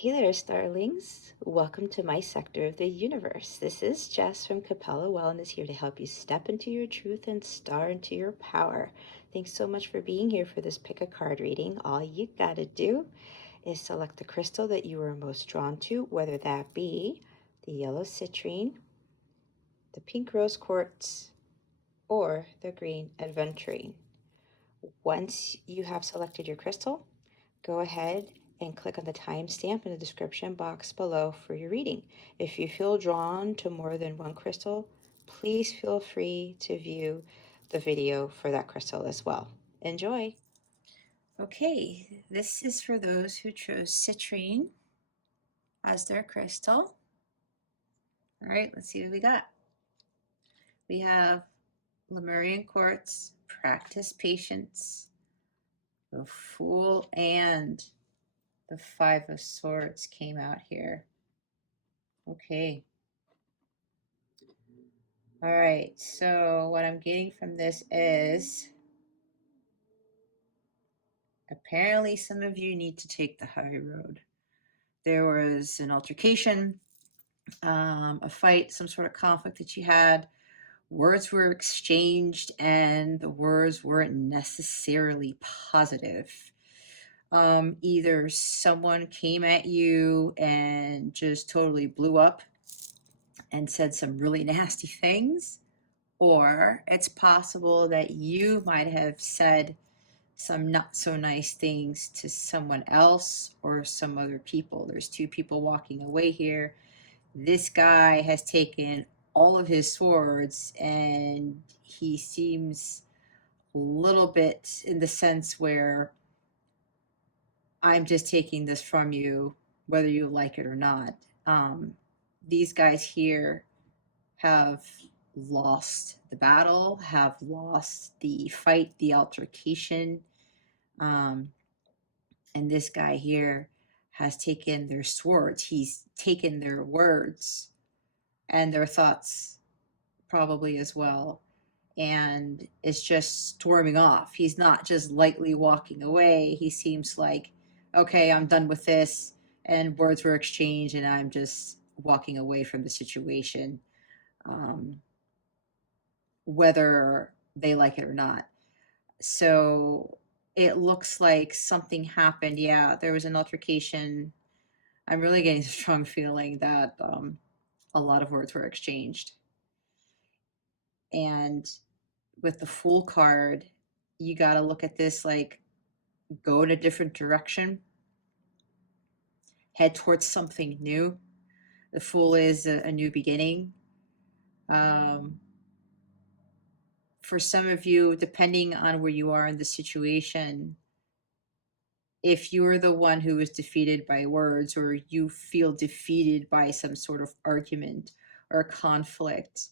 Hey there, starlings. Welcome to my sector of the universe. This is Jess from Capella Wellness here to help you step into your truth and star into your power. Thanks so much for being here for this pick a card reading. All you gotta do is select the crystal that you are most drawn to, whether that be the yellow citrine, the pink rose quartz, or the green aventurine. Once you have selected your crystal, go ahead and click on the timestamp in the description box below for your reading. If you feel drawn to more than one crystal, please feel free to view the video for that crystal as well. Enjoy! Okay, this is for those who chose citrine as their crystal. All right, let's see what we got. We have Lemurian quartz, practice patience, the Fool, and the Five of Swords came out here. Okay. All right, so what I'm getting from this is apparently some of you need to take the high road. There was an altercation, a fight, some sort of conflict that you had. Words were exchanged and the words weren't necessarily positive. Either someone came at you and just totally blew up and said some really nasty things, or it's possible that you might have said some not so nice things to someone else or some other people. There's two people walking away here. This guy has taken all of his swords and he seems a little bit in the sense where I'm just taking this from you, whether you like it or not. These guys here have lost the battle, have lost the fight, the altercation. And this guy here has taken their swords. He's taken their words and their thoughts probably as well. And it's just storming off. He's not just lightly walking away. He seems like, okay, I'm done with this. And words were exchanged and I'm just walking away from the situation. Whether they like it or not. So it looks like something happened. Yeah, there was an altercation. I'm really getting a strong feeling that a lot of words were exchanged. And with the Fool card, you got to look at this like go in a different direction, head towards something new. The Fool is a new beginning. For some of you, depending on where you are in the situation, if you're the one who is defeated by words or you feel defeated by some sort of argument or conflict,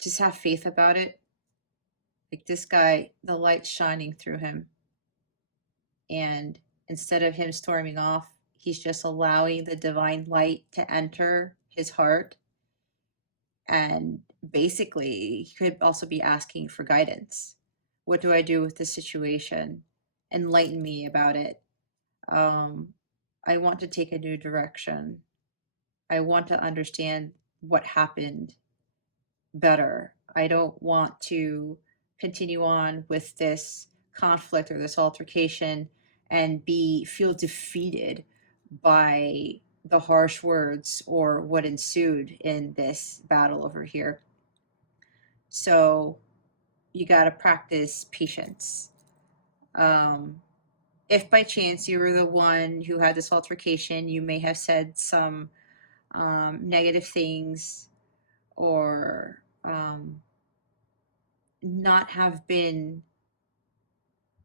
just have faith about it. Like this guy, the light's shining through him. And instead of him storming off, he's just allowing the divine light to enter his heart. And basically, he could also be asking for guidance. What do I do with this situation? Enlighten me about it. I want to take a new direction. I want to understand what happened better. I don't want to continue on with this conflict or this altercation and feel defeated by the harsh words or what ensued in this battle over here. So you got to practice patience. If by chance you were the one who had this altercation, you may have said some negative things or not have been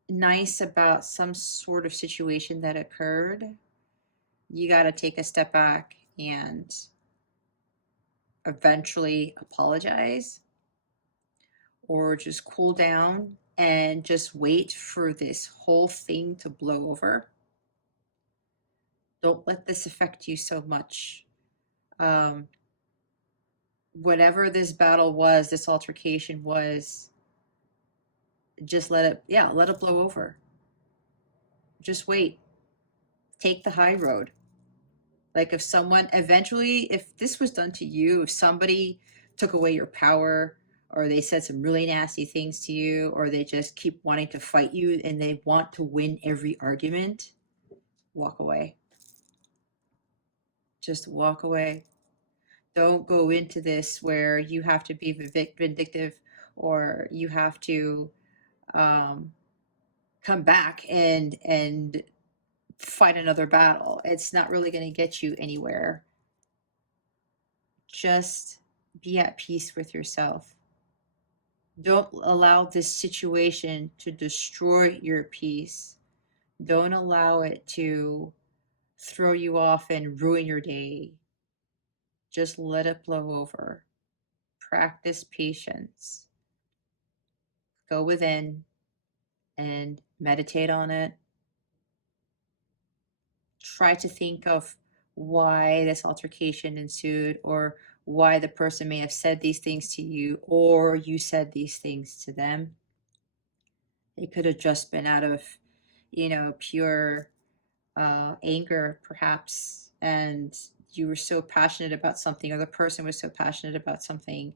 nice about some sort of situation that occurred. You got to take a step back and eventually apologize or just cool down and just wait for this whole thing to blow over. Don't let this affect you so much. Whatever this battle was, this altercation was, just let it blow over. Just wait. Take the high road. Like if someone eventually, if this was done to you, if somebody took away your power, or they said some really nasty things to you, or they just keep wanting to fight you and they want to win every argument, walk away. Just walk away. Don't go into this where you have to be vindictive, or you have to um, come back and fight another battle. It's not really going to get you anywhere. Just be at peace with yourself. Don't allow this situation to destroy your peace. Don't allow it to throw you off and ruin your day. Just let it blow over. Practice patience. Go within and meditate on it. Try to think of why this altercation ensued, or why the person may have said these things to you, or you said these things to them. It could have just been out of, pure anger, perhaps, and you were so passionate about something, or the person was so passionate about something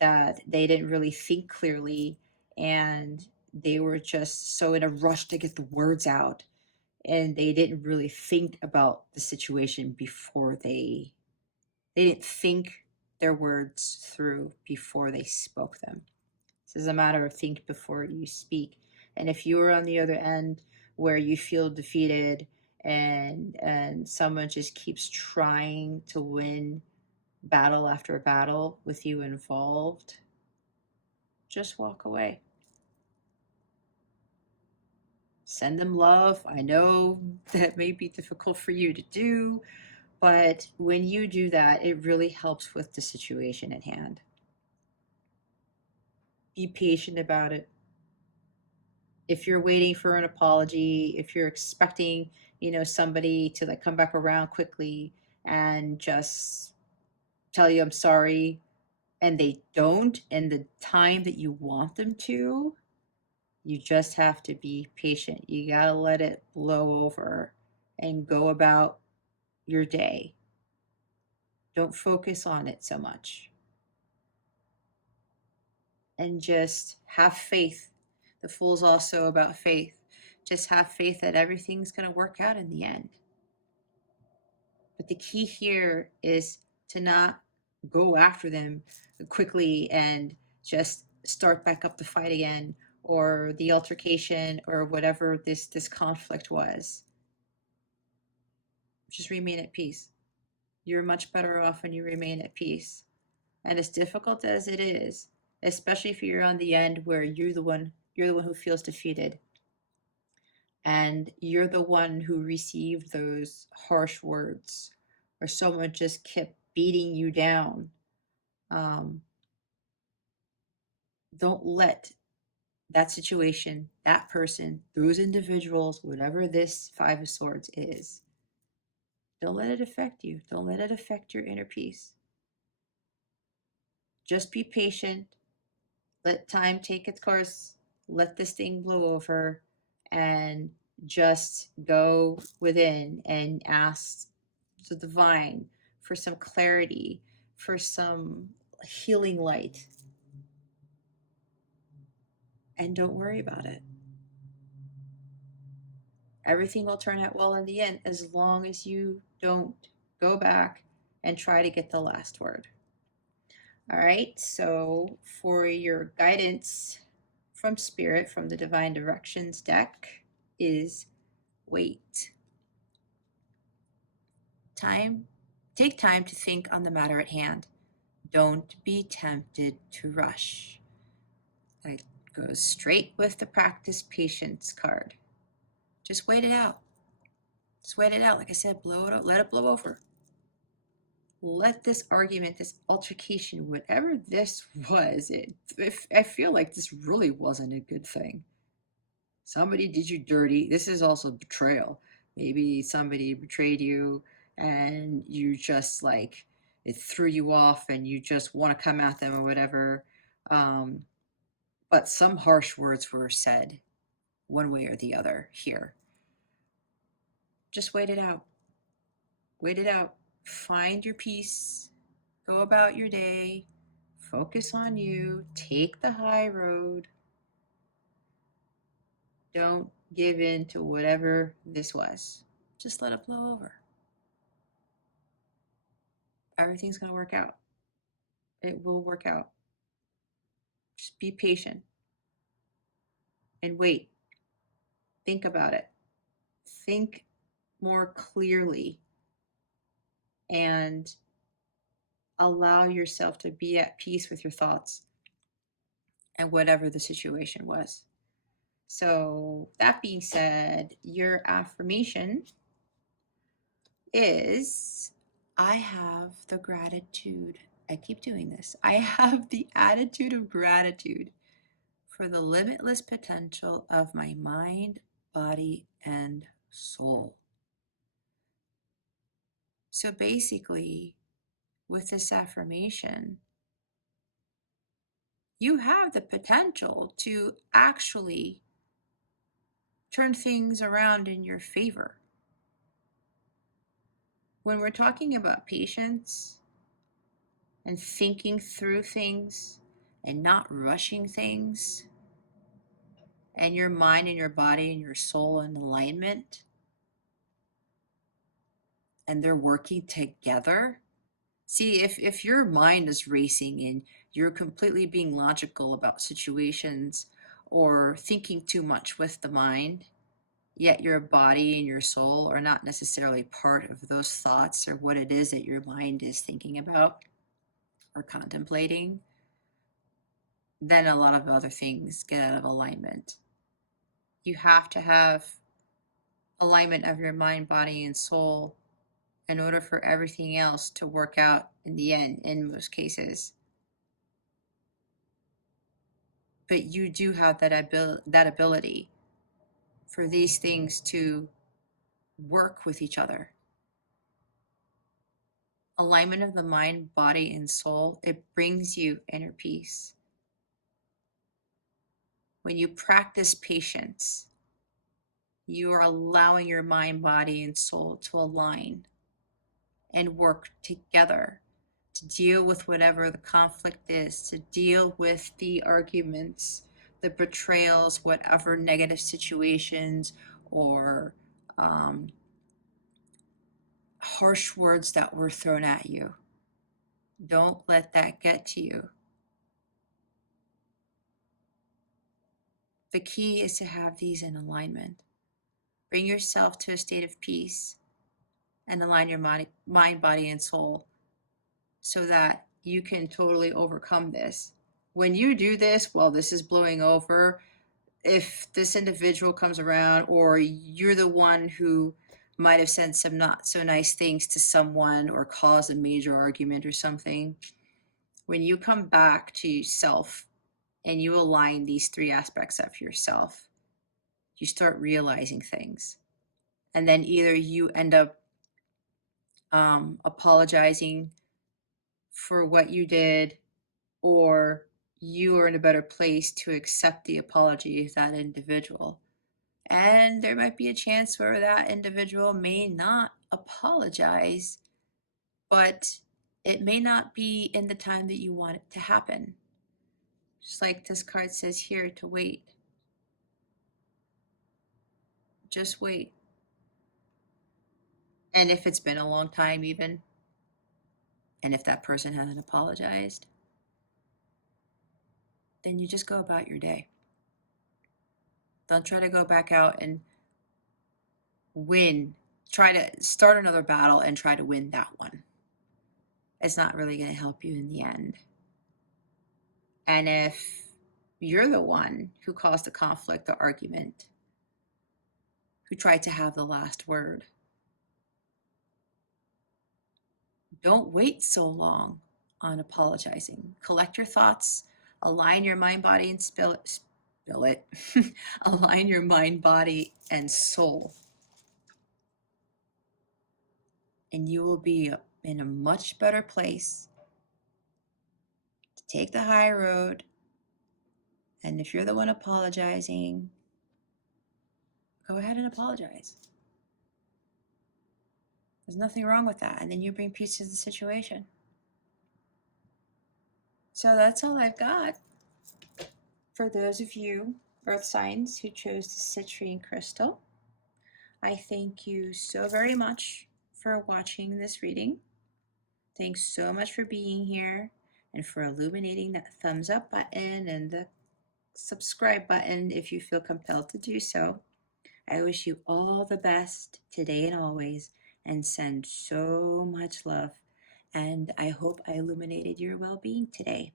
that they didn't really think clearly, and they were just so in a rush to get the words out, and they didn't really think about the situation before they didn't think their words through before they spoke them. This is a matter of think before you speak. And if you are on the other end where you feel defeated, and someone just keeps trying to win battle after battle with you involved, just walk away. Send them love. I know that may be difficult for you to do, but when you do that, it really helps with the situation at hand. Be patient about it. If you're waiting for an apology, if you're expecting, somebody to like come back around quickly and just tell you I'm sorry, and they don't in the time that you want them to, you just have to be patient. You gotta let it blow over and go about your day. Don't focus on it so much. And just have faith. The Fool's also about faith. Just have faith that everything's going to work out in the end. But the key here is to not go after them quickly and just start back up the fight again, or the altercation, or whatever this conflict was. Just remain at peace. You're much better off when you remain at peace. And as difficult as it is, especially if you're on the end where you're the one who feels defeated, and you're the one who received those harsh words, or someone just kept beating you down, don't let that situation, that person, those individuals, whatever this Five of Swords is, don't let it affect you. Don't let it affect your inner peace. Just be patient. Let time take its course. Let this thing blow over, and just go within and ask the divine for some clarity, for some healing light. And don't worry about it. Everything will turn out well in the end, as long as you don't go back and try to get the last word. All right, so for your guidance from Spirit, from the Divine Directions deck, is wait. Take time to think on the matter at hand. Don't be tempted to rush. It goes straight with the practice patience card. Just wait it out. Just wait it out. Like I said, blow it out. Let it blow over. Let this argument, this altercation, whatever this was, I feel like this really wasn't a good thing. Somebody did you dirty. This is also betrayal. Maybe somebody betrayed you, and you just like, it threw you off and you just want to come at them or whatever. But some harsh words were said one way or the other here. Just wait it out. Wait it out. Find your peace. Go about your day. Focus on you. Take the high road. Don't give in to whatever this was. Just let it blow over. Everything's going to work out. It will work out. Just be patient and wait. Think about it. Think more clearly and allow yourself to be at peace with your thoughts and whatever the situation was. So, that being said, your affirmation is I have the gratitude. I keep doing this. I have the attitude of gratitude for the limitless potential of my mind, body, and soul. So basically, with this affirmation, you have the potential to actually turn things around in your favor. When we're talking about patience and thinking through things and not rushing things, and your mind and your body and your soul in alignment, and they're working together. See, if your mind is racing and you're completely being logical about situations or thinking too much with the mind, yet your body and your soul are not necessarily part of those thoughts or what it is that your mind is thinking about or contemplating, then a lot of other things get out of alignment. You have to have alignment of your mind, body, and soul in order for everything else to work out in the end, in most cases. But you do have that ability for these things to work with each other. Alignment of the mind, body, and soul, it brings you inner peace. When you practice patience, you are allowing your mind, body, and soul to align and work together to deal with whatever the conflict is, to deal with the arguments, the betrayals, whatever negative situations or harsh words that were thrown at you. Don't let that get to you. The key is to have these in alignment. Bring yourself to a state of peace and align your mind, body, and soul so that you can totally overcome this. When you do this while this is blowing over, if this individual comes around or you're the one who might have said some not so nice things to someone or caused a major argument or something, when you come back to yourself and you align these three aspects of yourself, you start realizing things. And then either you end up apologizing for what you did, or you are in a better place to accept the apology of that individual. And there might be a chance where that individual may not apologize, but it may not be in the time that you want it to happen. Just like this card says here, to wait. Just wait. And if it's been a long time even, and if that person hasn't apologized, then you just go about your day. Don't try to go back out and win. Try to start another battle and try to win that one. It's not really going to help you in the end. And if you're the one who caused the conflict, the argument, who tried to have the last word, don't wait so long on apologizing. Collect your thoughts, align your mind, body, and spill it. Align your mind, body, and soul. And you will be in a much better place to take the high road. And if you're the one apologizing, go ahead and apologize. There's nothing wrong with that. And then you bring peace to the situation. So that's all I've got. For those of you, earth signs, who chose the citrine crystal, I thank you so very much for watching this reading. Thanks so much for being here and for illuminating that thumbs up button and the subscribe button if you feel compelled to do so. I wish you all the best today and always, and send so much love. And I hope I illuminated your well-being today.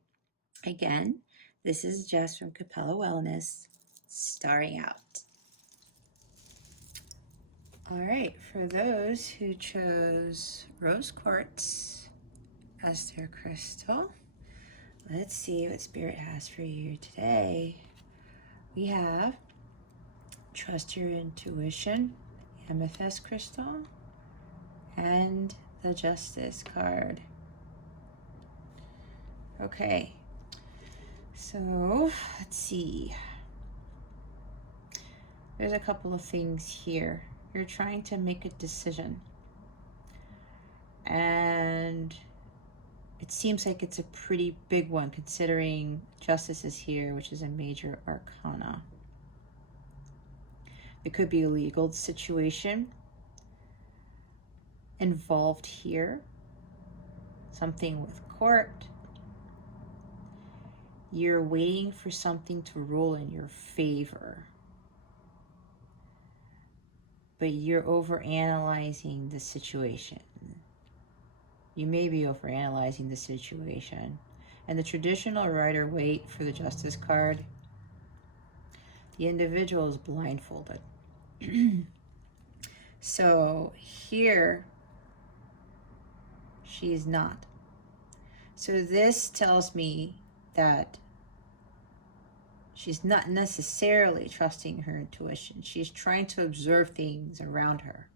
Again, this is Jess from Capella Wellness, starring out. All right, for those who chose rose quartz as their crystal, let's see what Spirit has for you today. We have Trust Your Intuition, Amethyst crystal, and the Justice card. Okay, so let's see. There's a couple of things here. You're trying to make a decision, and it seems like it's a pretty big one considering Justice is here, which is a major arcana. It could be a legal situation involved here, something with court. You're waiting for something to rule in your favor, but you're overanalyzing the situation. You may be overanalyzing the situation. And the traditional Rider-Waite for the Justice card, the individual is blindfolded. So here, she is not. So this tells me that she's not necessarily trusting her intuition. She's trying to observe things around her.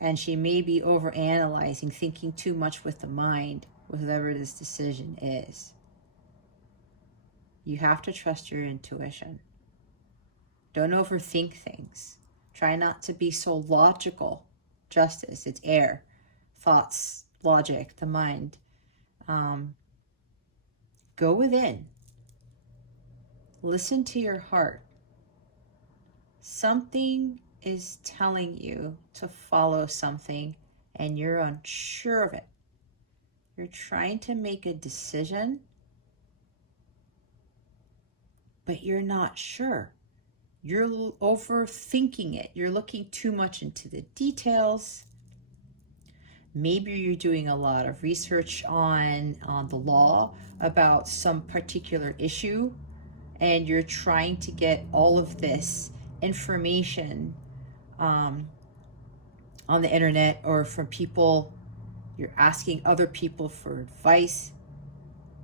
And she may be overanalyzing, thinking too much with the mind, whatever this decision is. You have to trust your intuition. Don't overthink things. Try not to be so logical. Justice, it's air. Thoughts, logic, the mind. Go within. Listen to your heart. Something is telling you to follow something and you're unsure of it. You're trying to make a decision, but you're not sure. You're overthinking it. You're looking too much into the details. Maybe you're doing a lot of research on the law about some particular issue, and you're trying to get all of this information on the internet or from people. You're asking other people for advice.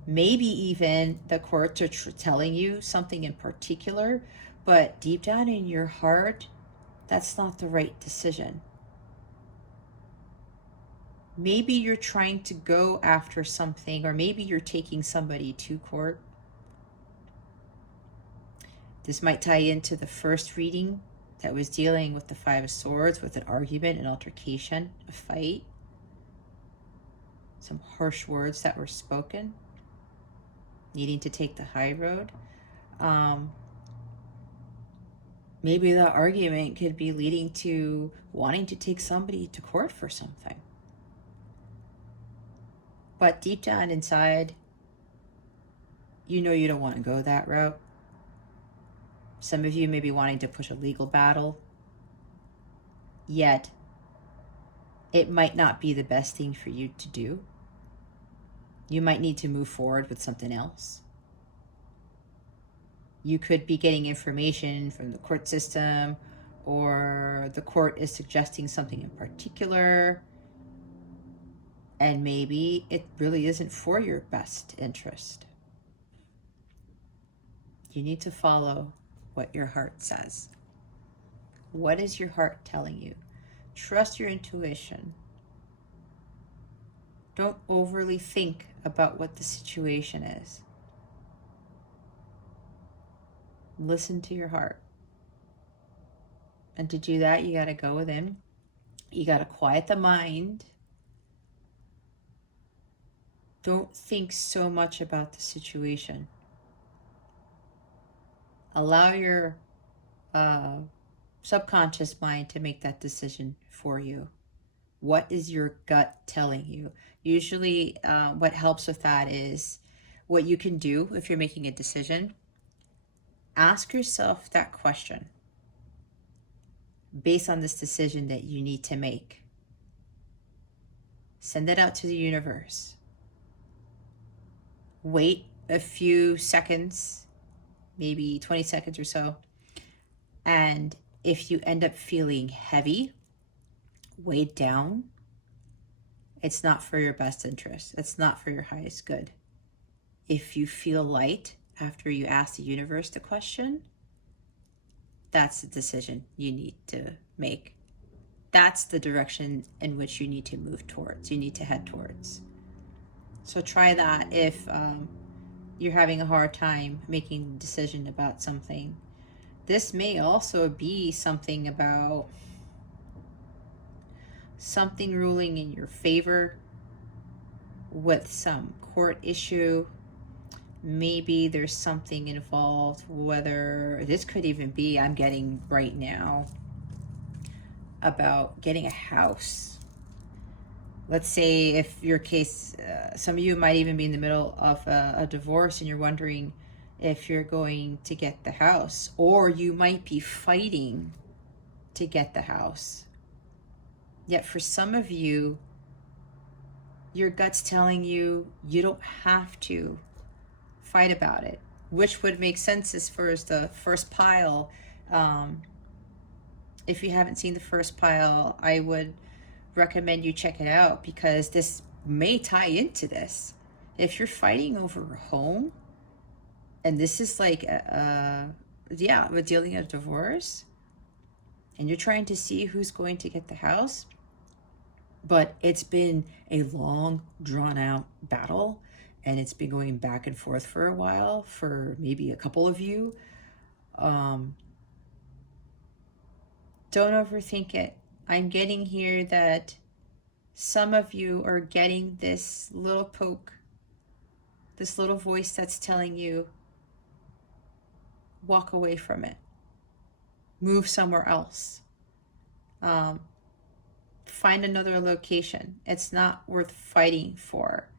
Maybe even the courts are telling you something in particular, but deep down in your heart, that's not the right decision. Maybe you're trying to go after something, or maybe you're taking somebody to court. This might tie into the first reading that was dealing with the Five of Swords, with an argument, an altercation, a fight, some harsh words that were spoken, needing to take the high road. Maybe the argument could be leading to wanting to take somebody to court for something. But deep down inside, you know you don't want to go that route. Some of you may be wanting to push a legal battle, yet it might not be the best thing for you to do. You might need to move forward with something else. You could be getting information from the court system, or the court is suggesting something in particular, and maybe it really isn't for your best interest. You need to follow what your heart says. What is your heart telling you? Trust your intuition. Don't overly think about what the situation is. Listen to your heart. And to do that, you got to go within, You got to quiet the mind. Don't think so much about the situation. Allow your subconscious mind to make that decision for you. What is your gut telling you? Usually what helps with that is what you can do if you're making a decision. Ask yourself that question based on this decision that you need to make. Send it out to the universe. Wait a few seconds, maybe 20 seconds or so. And if you end up feeling heavy, weighed down, it's not for your best interest. It's not for your highest good. If you feel light after you ask the universe the question, that's the decision you need to make. That's the direction in which you need to move towards, you need to head towards. So try that if you're having a hard time making a decision about something. This may also be something about something ruling in your favor with some court issue. Maybe there's something involved, whether this could even be, I'm getting right now, about getting a house. Let's say if your case, some of you might even be in the middle of a divorce and you're wondering if you're going to get the house, or you might be fighting to get the house. Yet for some of you, your gut's telling you you don't have to fight about it, which would make sense as far as the first pile. If you haven't seen the first pile, I would recommend you check it out, because this may tie into this. If you're fighting over a home, and this is like we're dealing a divorce, and you're trying to see who's going to get the house, but it's been a long, drawn-out battle, and it's been going back and forth for a while, for maybe a couple of you. Don't overthink it. I'm getting here that some of you are getting this little poke, this little voice that's telling you, walk away from it. Move somewhere else. Find another location. It's not worth fighting for.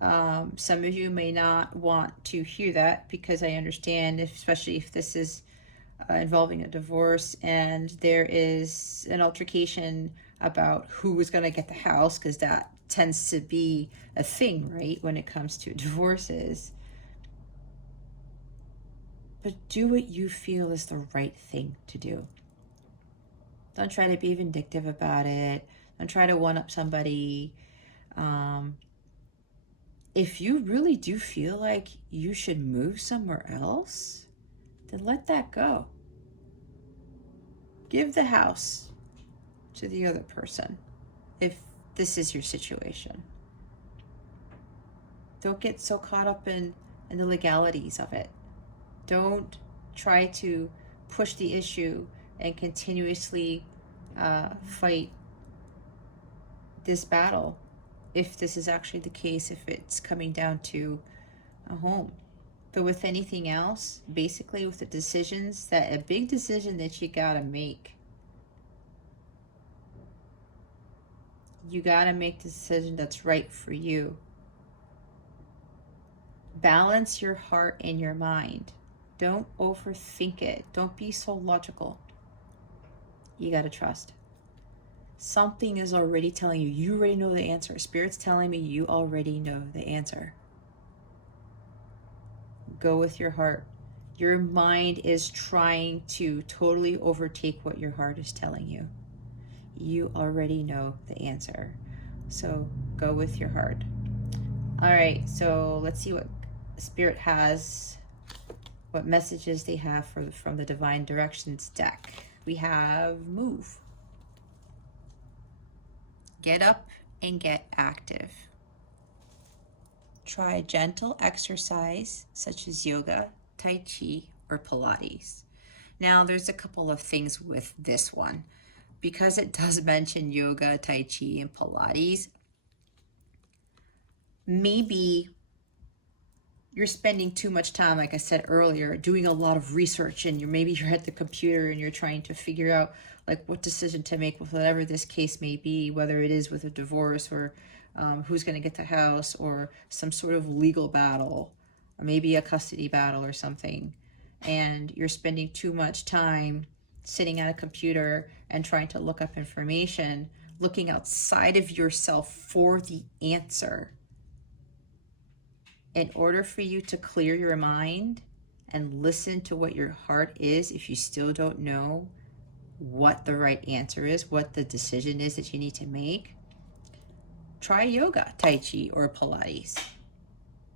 Some of you may not want to hear that, because I understand, especially if this is involving a divorce and there is an altercation about who is going to get the house, because that tends to be a thing, right, when it comes to divorces. But do what you feel is the right thing to do. Don't try to be vindictive about it. Don't try to one-up somebody. If you really do feel like you should move somewhere else, then let that go. Give the house to the other person if this is your situation. Don't get so caught up in the legalities of it. Don't try to push the issue and continuously fight this battle, if this is actually the case, if it's coming down to a home. But with anything else, basically with the decisions, that a big decision that you gotta make. You gotta make the decision that's right for you. Balance your heart and your mind. Don't overthink it. Don't be so logical. You gotta trust. Something is already telling you, you already know the answer. Spirit's telling me you already know the answer. Go with your heart. Your mind is trying to totally overtake what your heart is telling you. You already know the answer. So go with your heart. All right, so let's see what Spirit has, what messages they have from the Divine Directions deck. We have move. Get up and get active. Try gentle exercise such as yoga, Tai Chi, or Pilates. Now, there's a couple of things with this one. because it does mention yoga, Tai Chi, and Pilates, maybe you're spending too much time, like I said earlier, doing a lot of research, and maybe you're at the computer and you're trying to figure out like what decision to make with whatever this case may be, whether it is with a divorce or who's going to get the house or some sort of legal battle, or maybe a custody battle or something. And you're spending too much time sitting at a computer and trying to look up information, looking outside of yourself for the answer. In order for you to clear your mind and listen to what your heart is, if you still don't know what the right answer is, what the decision is that you need to make, try yoga, Tai Chi, or Pilates.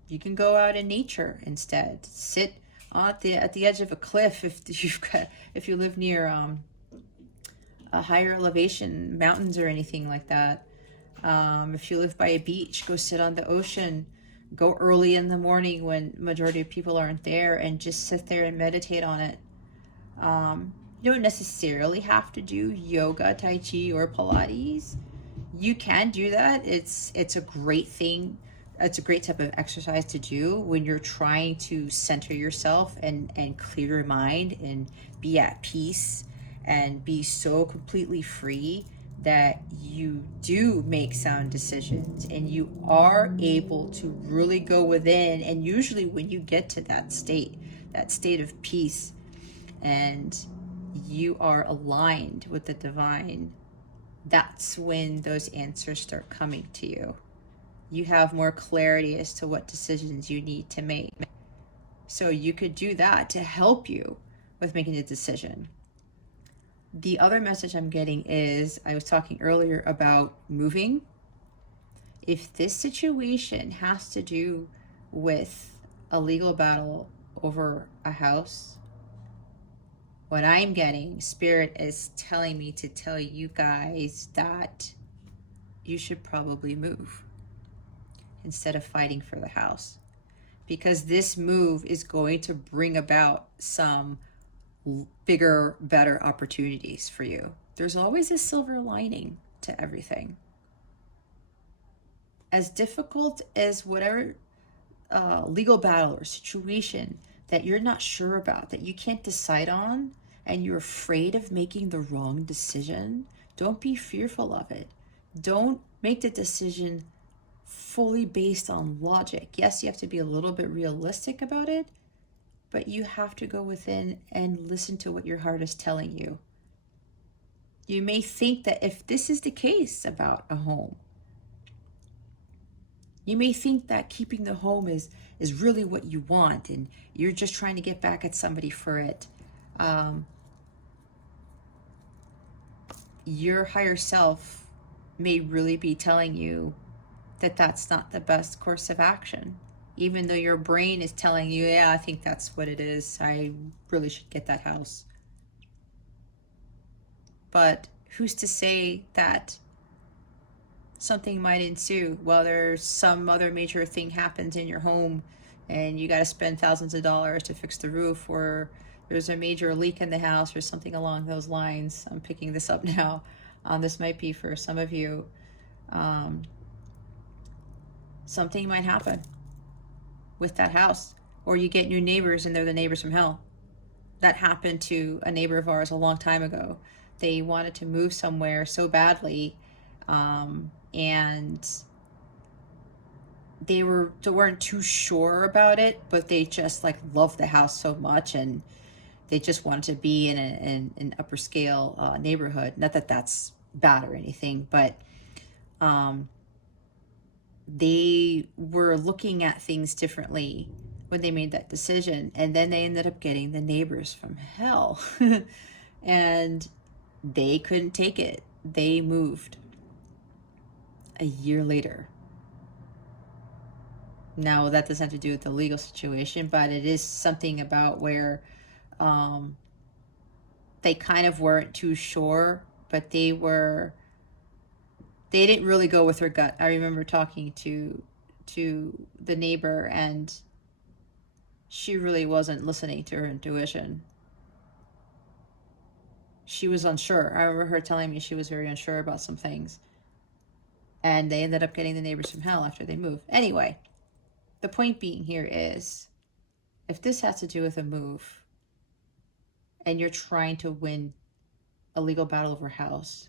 You can go out in nature instead. Sit at the edge of a cliff if you live near a higher elevation, mountains or anything like that. If you live by a beach, go sit on the ocean. Go early in the morning when majority of people aren't there and just sit there and meditate on it. You don't necessarily have to do yoga, Tai Chi, or Pilates. You can do that. It's a great thing. It's a great type of exercise to do when you're trying to center yourself and clear your mind and be at peace and be so completely free that you do make sound decisions and you are able to really go within. And usually when you get to that state of peace and you are aligned with the divine, that's when those answers start coming to you. You have more clarity as to what decisions you need to make. So you could do that to help you with making a decision. The other message I'm getting is, I was talking earlier about moving. If this situation has to do with a legal battle over a house, what I'm getting, Spirit is telling me to tell you guys that you should probably move instead of fighting for the house, because this move is going to bring about some bigger, better opportunities for you. There's always a silver lining to everything. As difficult as whatever legal battle or situation that you're not sure about, that you can't decide on, and you're afraid of making the wrong decision, don't be fearful of it. Don't make the decision fully based on logic. Yes, you have to be a little bit realistic about it, but you have to go within and listen to what your heart is telling you. You may think that if this is the case about a home, you may think that keeping the home is really what you want and you're just trying to get back at somebody for it. Your higher self may really be telling you that that's not the best course of action. Even though your brain is telling you, yeah, I think that's what it is. I really should get that house. But who's to say that something might ensue? Well, there's some other major thing happens in your home and you got to spend thousands of dollars to fix the roof, or there's a major leak in the house or something along those lines. I'm picking this up now. This might be for some of you. Something might happen with that house, or you get new neighbors and they're the neighbors from hell. That happened to a neighbor of ours a long time ago. They wanted to move somewhere so badly, and they weren't too sure about it, but they just like loved the house so much and they just wanted to be in an upper scale neighborhood. Not that that's bad or anything, but they were looking at things differently when they made that decision. And then they ended up getting the neighbors from hell and they couldn't take it. They moved a year later. Now, that doesn't have to do with the legal situation, but it is something about where they kind of weren't too sure, but they didn't really go with their gut. I remember talking to the neighbor and she really wasn't listening to her intuition. she was unsure. I remember her telling me she was very unsure about some things. And they ended up getting the neighbors from hell after they moved. Anyway, the point being here is, if this has to do with a move, and you're trying to win a legal battle over a house,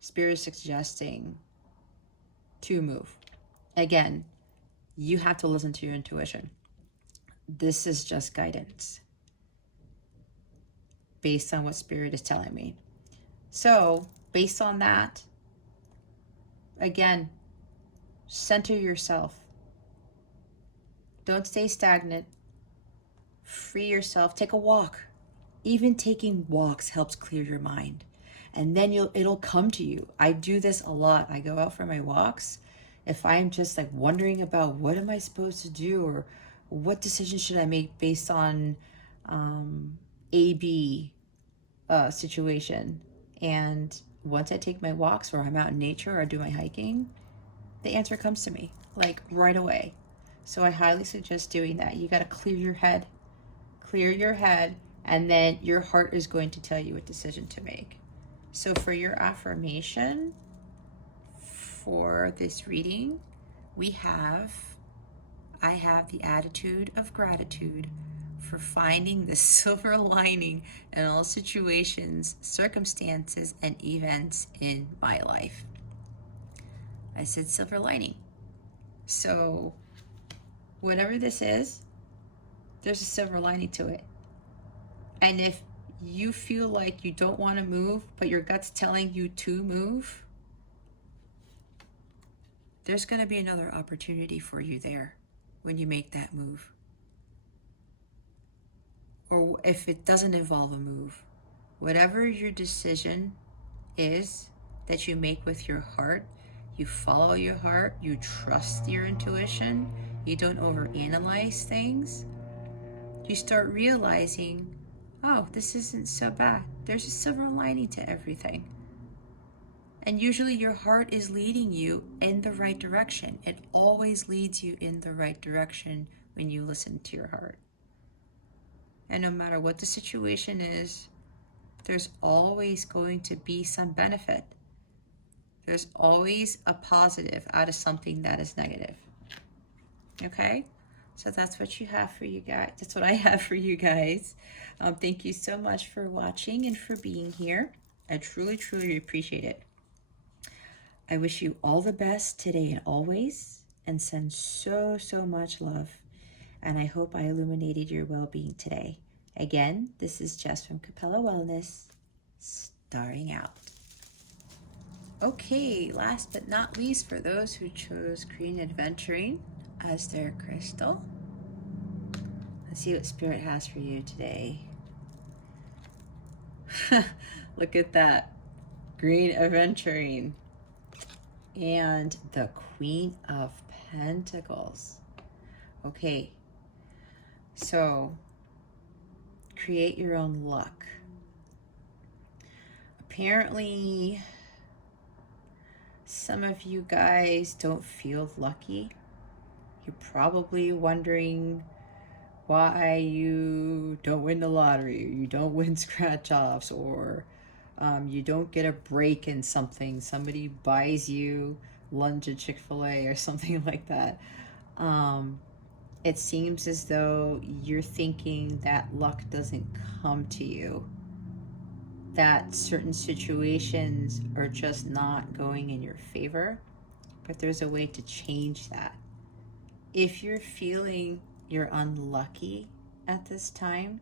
Spirit is suggesting to move. Again, you have to listen to your intuition. This is just guidance based on what Spirit is telling me. So, based on that, again, center yourself. Don't stay stagnant. Free yourself. Take a walk. Even taking walks helps clear your mind. And then it'll come to you. I do this a lot. I go out for my walks. If I'm just like wondering about what am I supposed to do, or what decision should I make based on AB situation. And once I take my walks, or I'm out in nature, or I do my hiking, the answer comes to me like right away. So I highly suggest doing that. You got to clear your head. Clear your head, and then your heart is going to tell you what decision to make. So for your affirmation for this reading, I have the attitude of gratitude for finding the silver lining in all situations, circumstances, and events in my life. I said silver lining. So whatever this is, there's a silver lining to it. And if you feel like you don't want to move, but your gut's telling you to move, there's going to be another opportunity for you there when you make that move. Or if it doesn't involve a move, whatever your decision is that you make with your heart, you follow your heart, you trust your intuition, you don't overanalyze things, you start realizing, oh, this isn't so bad. There's a silver lining to everything. And usually your heart is leading you in the right direction. It always leads you in the right direction when you listen to your heart. And no matter what the situation is, there's always going to be some benefit. There's always a positive out of something that is negative. Okay? So that's what you have for you guys. That's what I have for you guys. Thank you so much for watching and for being here. I truly, truly appreciate it. I wish you all the best today and always, and send so, so much love. And I hope I illuminated your well-being today. Again, this is Jess from Capella Wellness, starring out. Okay, last but not least, for those who chose Green Aventurine as their crystal, let's see what Spirit has for you today. Look at that. Green Aventurine. And the Queen of Pentacles. Okay, so create your own luck. Apparently, some of you guys don't feel lucky. You're probably wondering why you don't win the lottery, or you don't win scratch-offs, or you don't get a break in something. Somebody buys you lunch at Chick-fil-A or something like that. It seems as though you're thinking that luck doesn't come to you, that certain situations are just not going in your favor, but there's a way to change that. If you're feeling you're unlucky at this time,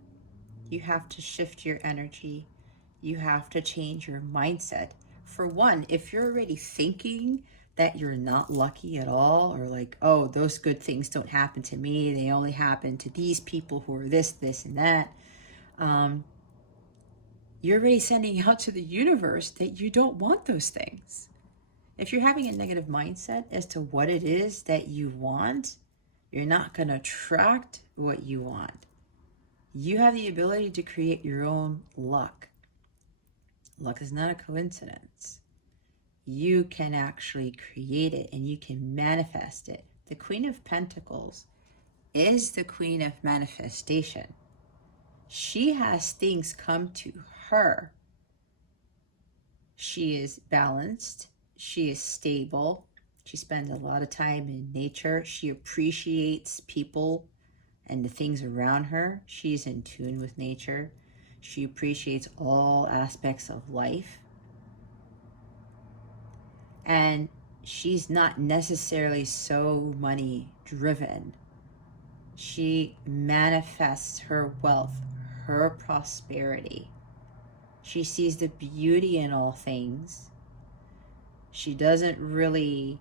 you have to shift your energy. You have to change your mindset. For one, if you're already thinking that you're not lucky at all, or like, oh, those good things don't happen to me, they only happen to these people who are this, this, and that, you're already sending out to the universe that you don't want those things. If you're having a negative mindset as to what it is that you want, you're not going to attract what you want. You have the ability to create your own luck. Luck is not a coincidence. You can actually create it, and you can manifest it. The Queen of Pentacles is the Queen of Manifestation. She has things come to her. She is balanced. She is stable. She spends a lot of time in nature. She appreciates people and the things around her. She's in tune with nature. She appreciates all aspects of life. And she's not necessarily so money driven. She manifests her wealth, her prosperity. She sees the beauty in all things. She doesn't really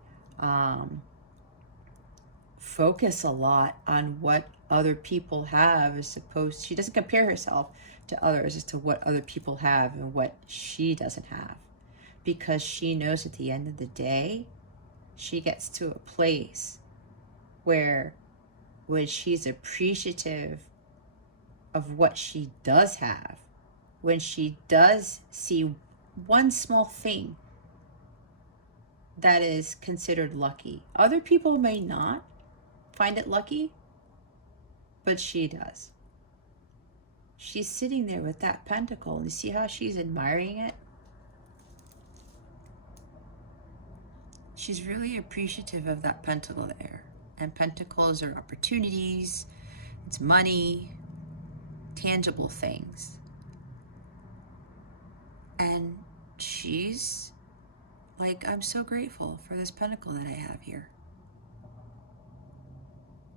focus a lot on what other people have, as opposed, she doesn't compare herself to others as to what other people have and what she doesn't have, because she knows at the end of the day, she gets to a place where when she's appreciative of what she does have, when she does see one small thing that is considered lucky. Other people may not find it lucky, but she does. She's sitting there with that pentacle, and you see how she's admiring it? She's really appreciative of that pentacle there. And pentacles are opportunities, it's money, tangible things. And she's like, I'm so grateful for this pentacle that I have here.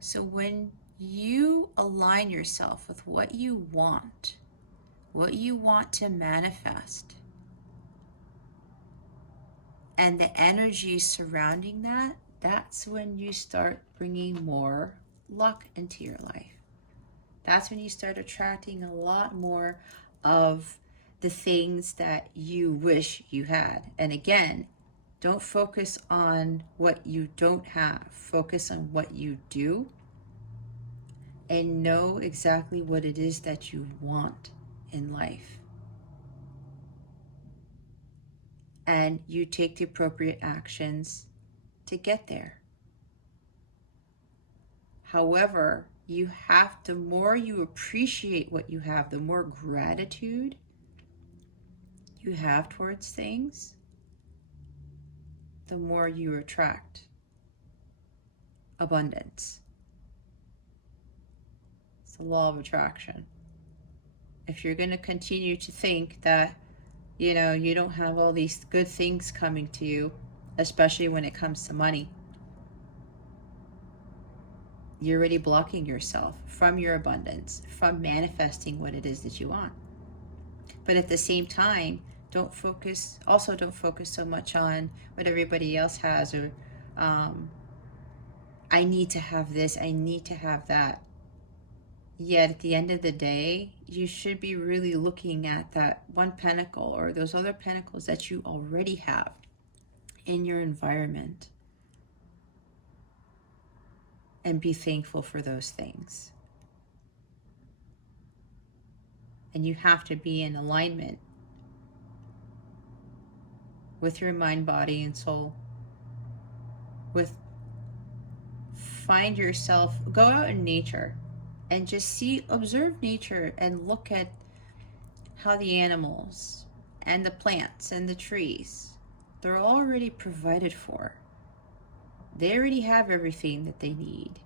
So when you align yourself with what you want to manifest, and the energy surrounding that, that's when you start bringing more luck into your life. That's when you start attracting a lot more of the things that you wish you had. And again, don't focus on what you don't have. Focus on what you do, and know exactly what it is that you want in life. And you take the appropriate actions to get there. However, you have, the more you appreciate what you have, the more gratitude you have towards things, the more you attract abundance. It's the law of attraction. If you're going to continue to think that, you know, you don't have all these good things coming to you, especially when it comes to money, you're already blocking yourself from your abundance, from manifesting what it is that you want. But at the same time, don't focus so much on what everybody else has, or I need to have this, I need to have that. Yet at the end of the day, you should be really looking at that one pentacle or those other pentacles that you already have in your environment, and be thankful for those things. And you have to be in alignment with your mind, body, and soul. Find yourself, go out in nature and just observe nature, and look at how the animals and the plants and the trees, they're already provided for. They already have everything that they need,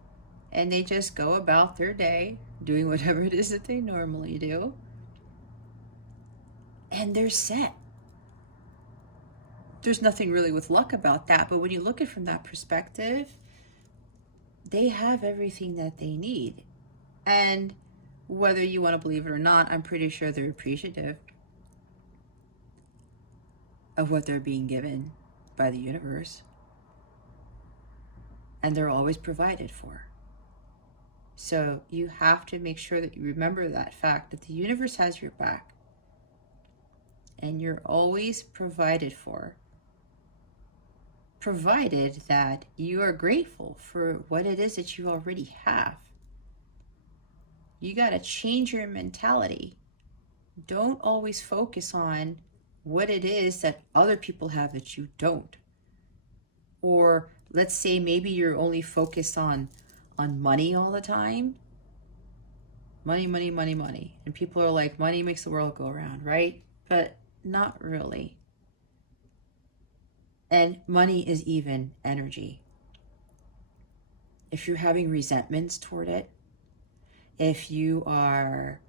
and they just go about their day doing whatever it is that they normally do, and they're set. There's nothing really with luck about that, but when you look at it from that perspective, they have everything that they need. And whether you want to believe it or not, I'm pretty sure they're appreciative of what they're being given by the universe. And they're always provided for. So you have to make sure that you remember that fact, that the universe has your back. And you're always provided for, provided that you are grateful for what it is that you already have. You got to change your mentality. Don't always focus on what it is that other people have that you don't. Or let's say maybe you're only focused on money all the time. Money, money, money, money. And people are like, money makes the world go around, right? But not really. And money is even energy. If you're having resentments toward it, if you are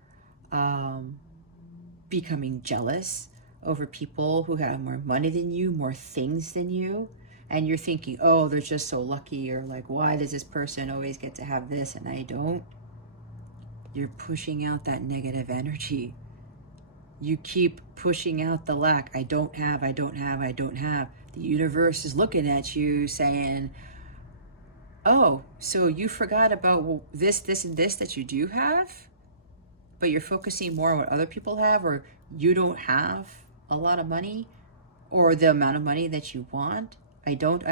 becoming jealous over people who have more money than you, more things than you, and you're thinking, oh, they're just so lucky, or like, why does this person always get to have this and I don't? You're pushing out that negative energy. You keep pushing out the lack. I don't have, I don't have, I don't have. The universe is looking at you saying, oh, so you forgot about this, this, and this that you do have, but you're focusing more on what other people have, or you don't have a lot of money, or the amount of money that you want. I don't.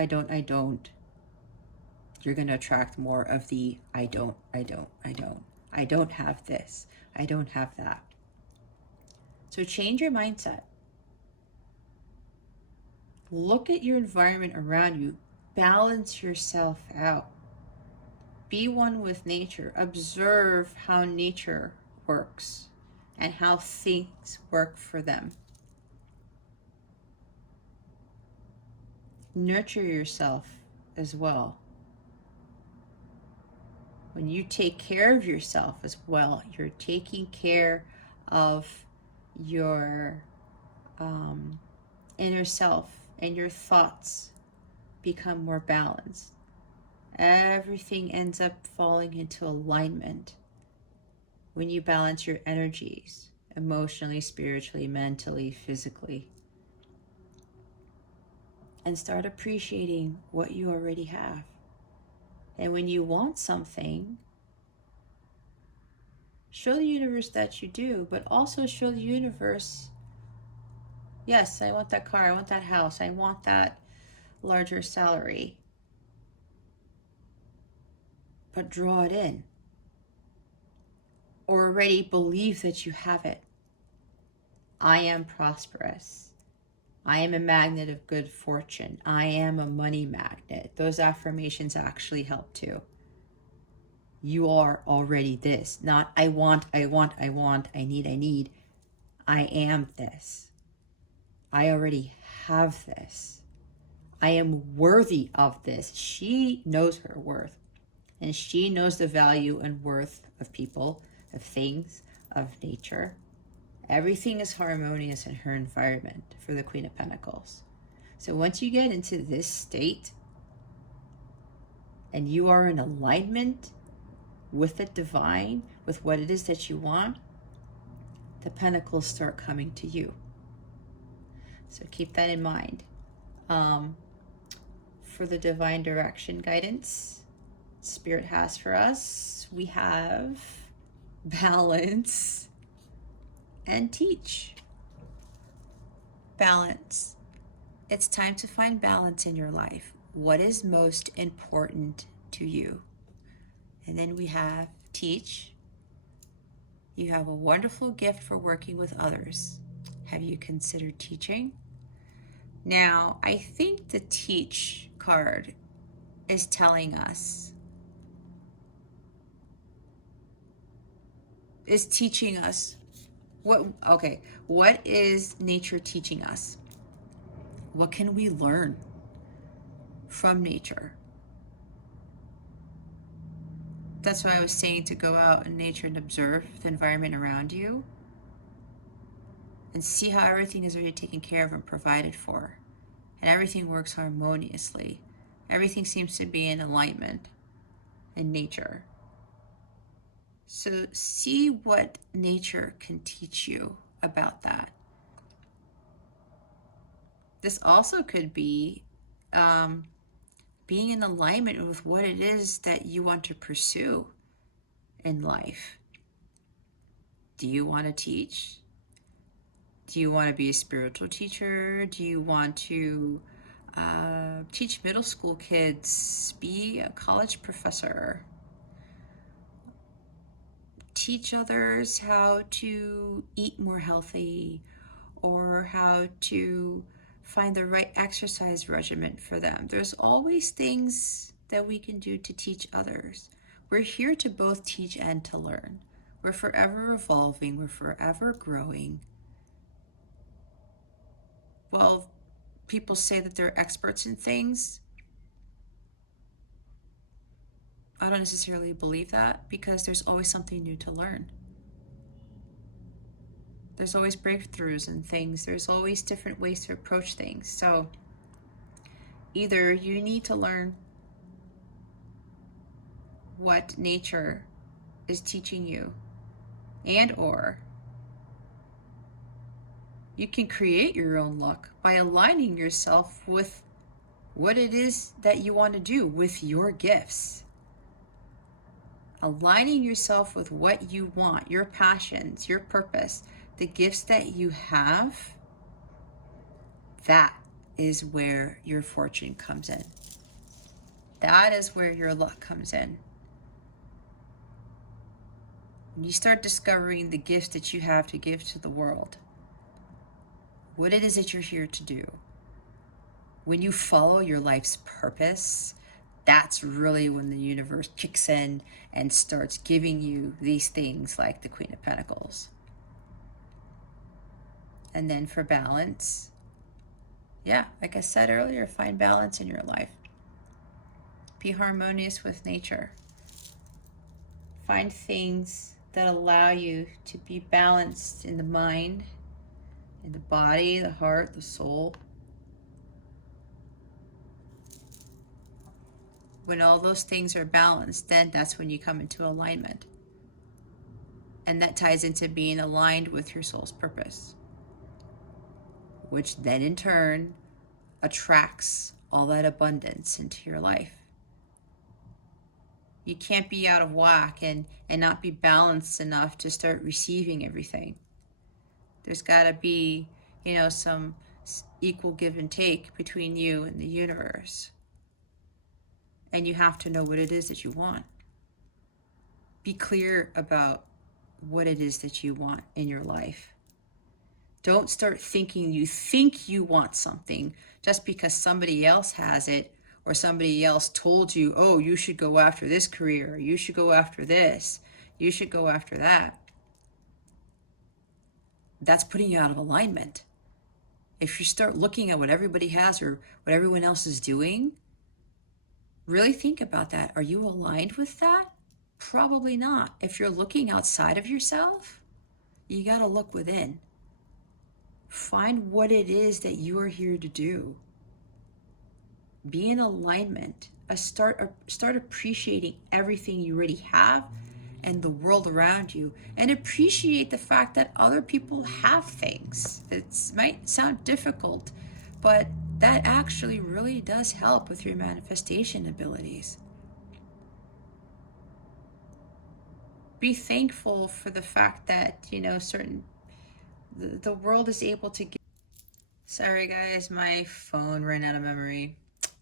You're going to attract more of the I don't. I don't have this. I don't have that. So change your mindset. Look at your environment around you. Balance yourself out. Be one with nature. Observe how nature works and how things work for them. Nurture yourself as well. When you take care of yourself as well, you're taking care of your inner self, and your thoughts become more balanced. Everything ends up falling into alignment when you balance your energies, emotionally, spiritually, mentally, physically. And start appreciating what you already have. And when you want something, show the universe that you do, but also show the universe, yes, I want that car, I want that house, I want that larger salary. But draw it in. Or already believe that you have it. I am prosperous. I am a magnet of good fortune. I am a money magnet. Those affirmations actually help too. You are already this. Not I want, I need. I am this. I already have this. I am worthy of this. She knows her worth. And she knows the value and worth of people, of things, of nature. Everything is harmonious in her environment for the Queen of Pentacles. So once you get into this state and you are in alignment with the divine, with what it is that you want, the pentacles start coming to you. So keep that in mind. For the divine direction guidance Spirit has for us, we have balance and teach. Balance. It's time to find balance in your life. What is most important to you? And then we have teach. You have a wonderful gift for working with others. Have you considered teaching? Now, I think the teach card is telling us, is teaching us what is nature teaching us? What can we learn from nature? That's why I was saying to go out in nature and observe the environment around you and see how everything is already taken care of and provided for. And everything works harmoniously. Everything seems to be in alignment in nature. So see what nature can teach you about that. This also could be being in alignment with what it is that you want to pursue in life. Do you want to teach? Do you want to be a spiritual teacher? Do you want to teach middle school kids? Be a college professor? Teach others how to eat more healthy, or how to find the right exercise regimen for them. There's always things that we can do to teach others. We're here to both teach and to learn. We're forever evolving. We're forever growing. Well, people say that they're experts in things. I don't necessarily believe that, because there's always something new to learn. There's always breakthroughs in things. There's always different ways to approach things. So either you need to learn what nature is teaching you, and or you can create your own luck by aligning yourself with what it is that you want to do with your gifts. Aligning yourself with what you want, your passions, your purpose, the gifts that you have, that is where your fortune comes in. That is where your luck comes in. When you start discovering the gifts that you have to give to the world, what it is that you're here to do, when you follow your life's purpose, that's really when the universe kicks in and starts giving you these things like the Queen of Pentacles. And then for balance, yeah, like I said earlier, find balance in your life. Be harmonious with nature. Find things that allow you to be balanced in the mind, in the body, the heart, the soul. When all those things are balanced, then that's when you come into alignment. And that ties into being aligned with your soul's purpose, which then in turn attracts all that abundance into your life. You can't be out of whack and not be balanced enough to start receiving everything. There's got to be, some equal give and take between you and the universe. And you have to know what it is that you want. Be clear about what it is that you want in your life. Don't start thinking you think you want something just because somebody else has it, or somebody else told you, oh, you should go after this career, you should go after this, you should go after that. That's putting you out of alignment. If you start looking at what everybody has or what everyone else is doing, really think about that. Are you aligned with that? Probably not. If you're looking outside of yourself, you got to look within. Find what it is that you are here to do. Be in alignment. Start appreciating everything you already have and the world around you, and appreciate the fact that other people have things. It might sound difficult, but that actually really does help with your manifestation abilities. Be thankful for the fact that, the world is able to give. Sorry guys, my phone ran out of memory.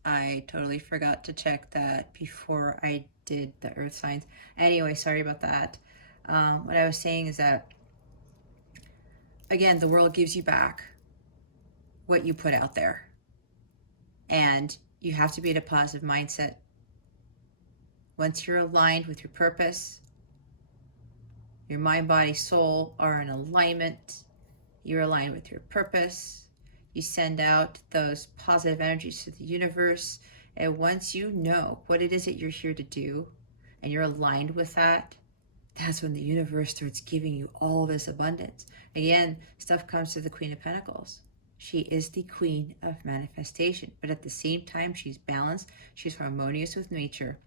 I totally forgot to check that before I did the earth signs. Anyway, sorry about that. What I was saying is that, again, the world gives you back what you put out there. And you have to be in a positive mindset. Once you're aligned with your purpose, your mind, body, soul are in alignment. You're aligned with your purpose. You send out those positive energies to the universe. And once you know what it is that you're here to do, and you're aligned with that, that's when the universe starts giving you all this abundance. Again, stuff comes to the Queen of Pentacles. She is the queen of manifestation, but at the same time, she's balanced. She's harmonious with nature.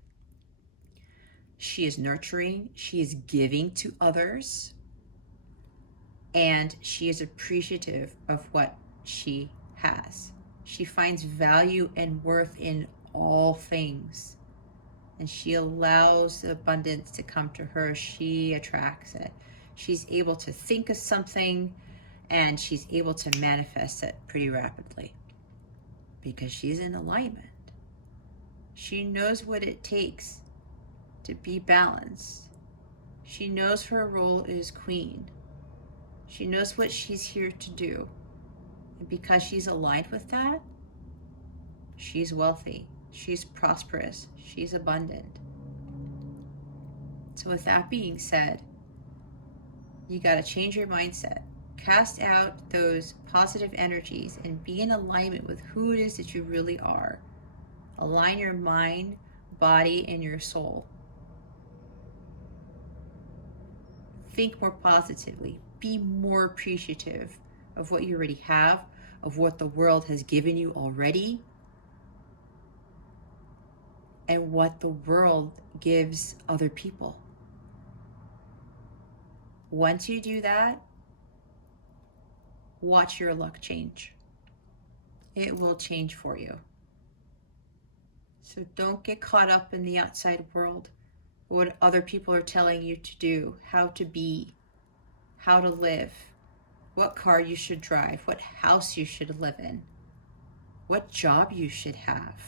She is nurturing. She is giving to others. And she is appreciative of what she has. She finds value and worth in all things. And she allows the abundance to come to her. She attracts it. She's able to think of something and she's able to manifest it pretty rapidly because she's in alignment. She knows what it takes to be balanced. She knows her role is queen. She knows what she's here to do. And because she's aligned with that, she's wealthy, she's prosperous, she's abundant. So with that being said, You got to change your mindset. Cast out those positive energies and be in alignment with who it is that you really are. Align your mind, body, and your soul. Think more positively. Be more appreciative of what you already have, of what the world has given you already, and what the world gives other people. Once you do that, watch your luck change. It will change for you. So don't get caught up in the outside world, what other people are telling you to do, how to be, how to live, what car you should drive, what house you should live in, what job you should have.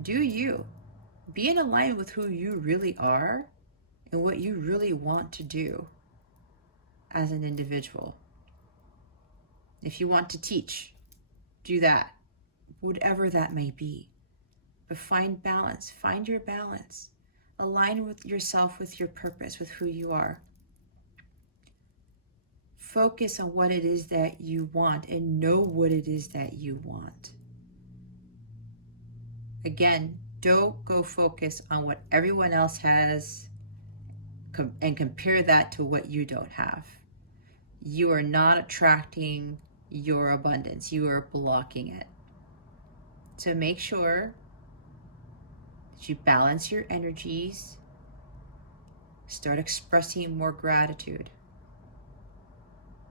Do you. Be in alignment with who you really are and what you really want to do as an individual. If you want to teach, do that, whatever that may be. But find balance, find your balance. Align with yourself, with your purpose, with who you are. Focus on what it is that you want and know what it is that you want. Again, don't go focus on what everyone else has and compare that to what you don't have. You are not attracting your abundance. You are blocking it. So make sure that you balance your energies. Start expressing more gratitude.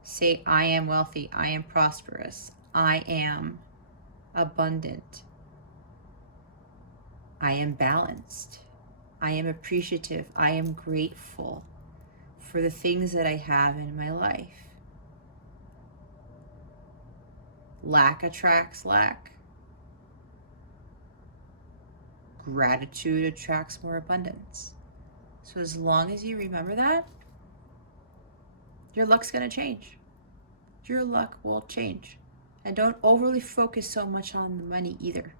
Say, I am wealthy, I am prosperous, I am abundant, I am balanced, I am appreciative, I am grateful for the things that I have in my life. Lack attracts lack. Gratitude attracts more abundance. So as long as you remember that, your luck's going to change. Your luck will change. And don't overly focus so much on the money either.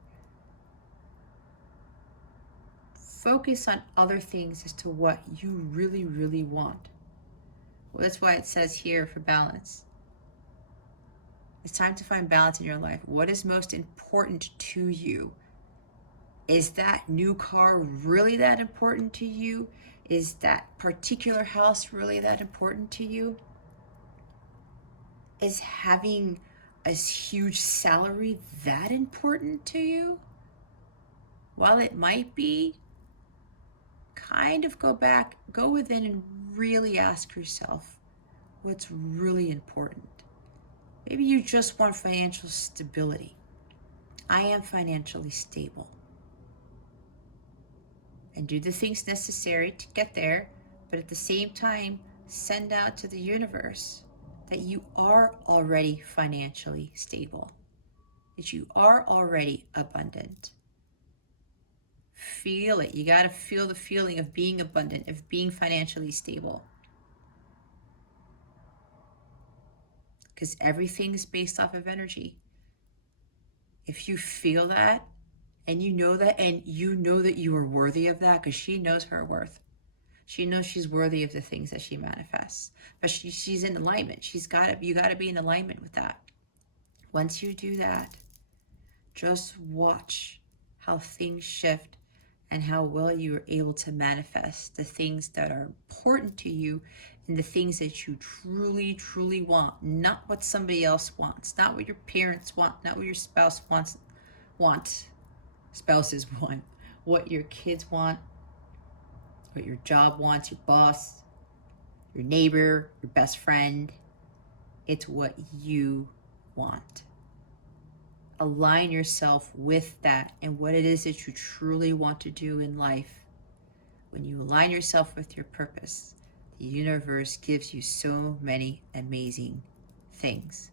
Focus on other things as to what you really, really want. Well, that's why it says here for balance. It's time to find balance in your life. What is most important to you? Is that new car really that important to you? Is that particular house really that important to you? Is having a huge salary that important to you? While it might be, kind of go within and really ask yourself what's really important. Maybe you just want financial stability. I am financially stable. And do the things necessary to get there, but at the same time, send out to the universe that you are already financially stable, that you are already abundant. Feel it. You got to feel the feeling of being abundant, of being financially stable. Because everything is based off of energy. If you feel that, and you know that, and you know that you are worthy of that, because she knows her worth. She knows she's worthy of the things that she manifests. But she's in alignment. You got to be in alignment with that. Once you do that, just watch how things shift and how well you are able to manifest the things that are important to you and the things that you truly, truly want. Not what somebody else wants. Not what your parents want. Not what your spouse wants. Spouses want. What your kids want. What your job wants, your boss, your neighbor, your best friend. It's what you want. Align yourself with that and what it is that you truly want to do in life. When you align yourself with your purpose, the universe gives you so many amazing things.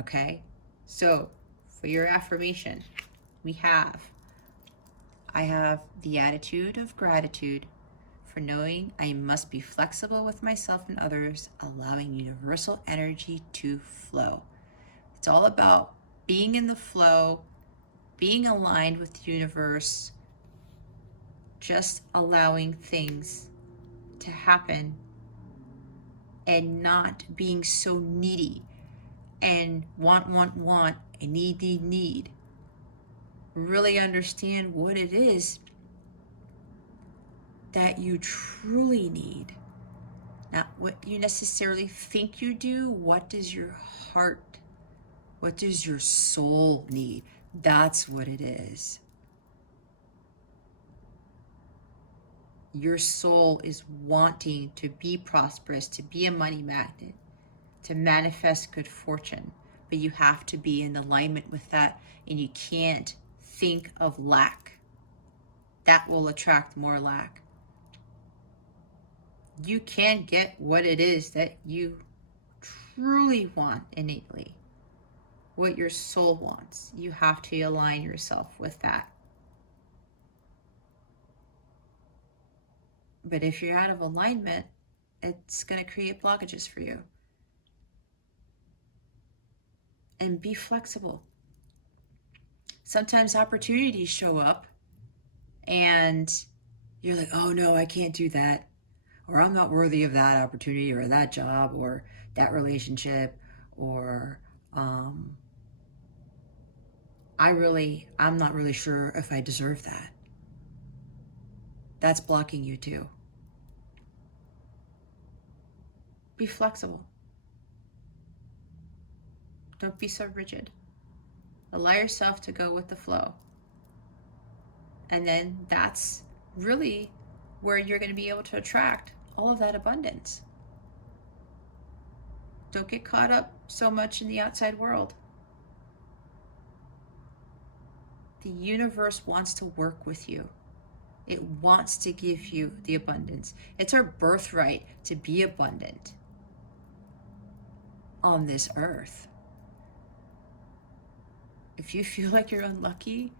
Okay? So, for your affirmation, I have the attitude of gratitude for knowing I must be flexible with myself and others, allowing universal energy to flow. It's all about being in the flow, being aligned with the universe, just allowing things to happen, and not being so needy and want, and need. Really understand what it is that you truly need. Not what you necessarily think you do. What does your heart, what does your soul need? That's what it is. Your soul is wanting to be prosperous, to be a money magnet, to manifest good fortune. But you have to be in alignment with that, and you can't think of lack. That will attract more lack. You can get what it is that you truly want innately, what your soul wants. You have to align yourself with that. But if you're out of alignment, it's going to create blockages for you. And be flexible. Sometimes opportunities show up and you're like, oh no, I can't do that. Or I'm not worthy of that opportunity or that job or that relationship, or I'm not really sure if I deserve that. That's blocking you too. Be flexible. Don't be so rigid. Allow yourself to go with the flow. And then that's really where you're going to be able to attract all of that abundance. Don't get caught up so much in the outside world. The universe wants to work with you. It wants to give you the abundance. It's our birthright to be abundant on this earth. If you feel like you're unlucky,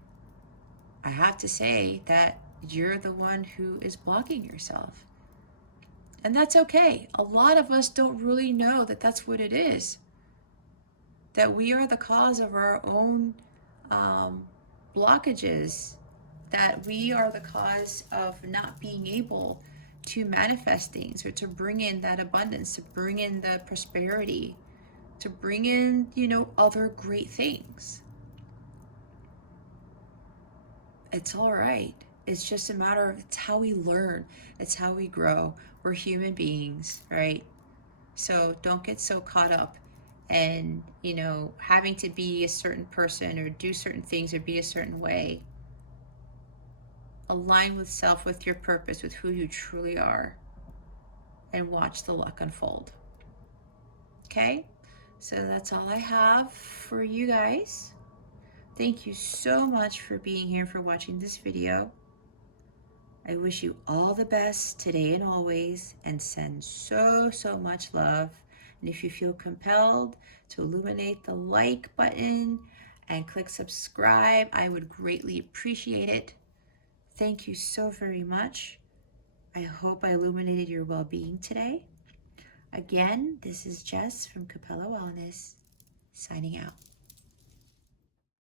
I have to say that you're the one who is blocking yourself. And that's okay. A lot of us don't really know that that's what it is. That we are the cause of our own blockages. That we are the cause of not being able to manifest things, or to bring in that abundance, to bring in the prosperity, to bring in, other great things. It's all right. It's just a matter of, it's how we learn. It's how we grow. We're human beings, right? So don't get so caught up and, having to be a certain person or do certain things or be a certain way. Align with self, with your purpose, with who you truly are, and watch the luck unfold. Okay? So that's all I have for you guys. Thank you so much for being here, for watching this video. I wish you all the best today and always, and send so much love. And if you feel compelled to illuminate the like button and click subscribe, I would greatly appreciate it. Thank you so very much. I hope I illuminated your well-being today. Again, this is Jess from Capella Wellness, signing out.